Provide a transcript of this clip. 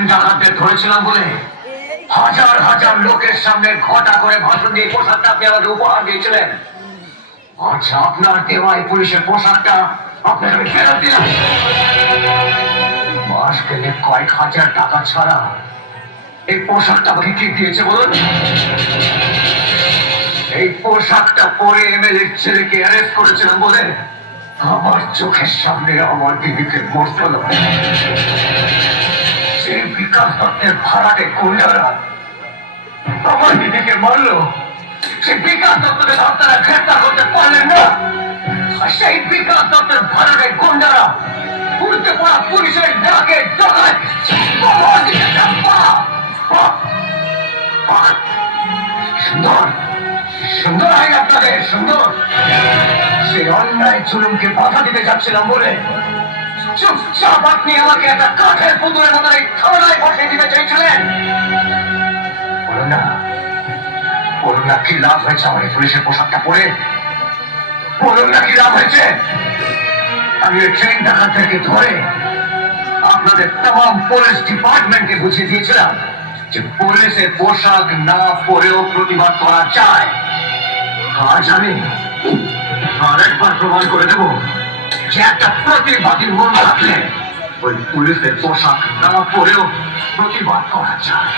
Train ডাকাতদের ধরেছিলাম বলে হাজার হাজার লোকের সামনে ঘটা করে ভাষণ দিয়ে পোশাকটা আপনি আমাকে উপহার দিয়েছিলেন। আচ্ছা, আপনার দেওয়া এই পুলিশের পোশাকটা আপনাকে আমি ফেরত দিলাম। মাস গেলে কয়েক হাজার টাকা ছাড়া এই পোশাকটা আমাকে কি দিয়েছে বলুন? এই পোশাকটা পরে এমএলএ ছেলেকে অ্যারেস্ট করেছিলাম বলে আমার চোখের সামনে আমার দিদিকে মরতে হলো। সেই বিকাশ দত্তের ভাড়াটে গুন্ডারা আমার দিদিকে মারলো। সেই বিকাশ দত্তকে আপনারা গ্রেপ্তার করতে পারলেন না। আর সেই বিকাশ দত্তের ভাড়াটে গুন্ডারা উল্টে পড়া পুলিশের ডাকে ডগায় সুন্দর সুন্দর হয় আপনাদের সুন্দর। সেই অন্যায় জুলুমকে বাধা দিতে যাচ্ছিলাম বলে চুপচাপ আপনি আমাকে একটা কাঠের পুতুলের মতো এই থানায় বসিয়ে দিতে চাইছিলেন। বলুন না, বলুন না কি লাভ হয়েছে আমার এই পুলিশের পোশাকটা পরে? বলুন না কি লাভ হয়েছে? আমি ওই ট্রেন ডাকাতদেরকে ধরে আপনাদের তাম পুলিশ ডিপার্টমেন্টকে বুঝিয়ে দিয়েছিলাম যে পুলিশের পোশাক না পরেও প্রতিবাদ করা যায়। আজ আমি আরেকবার প্রমাণ করে দেব যে একটা প্রতিবাদী মন থাকলে ওই পুলিশের পোশাক না পরেও প্রতিবাদ করা যায়।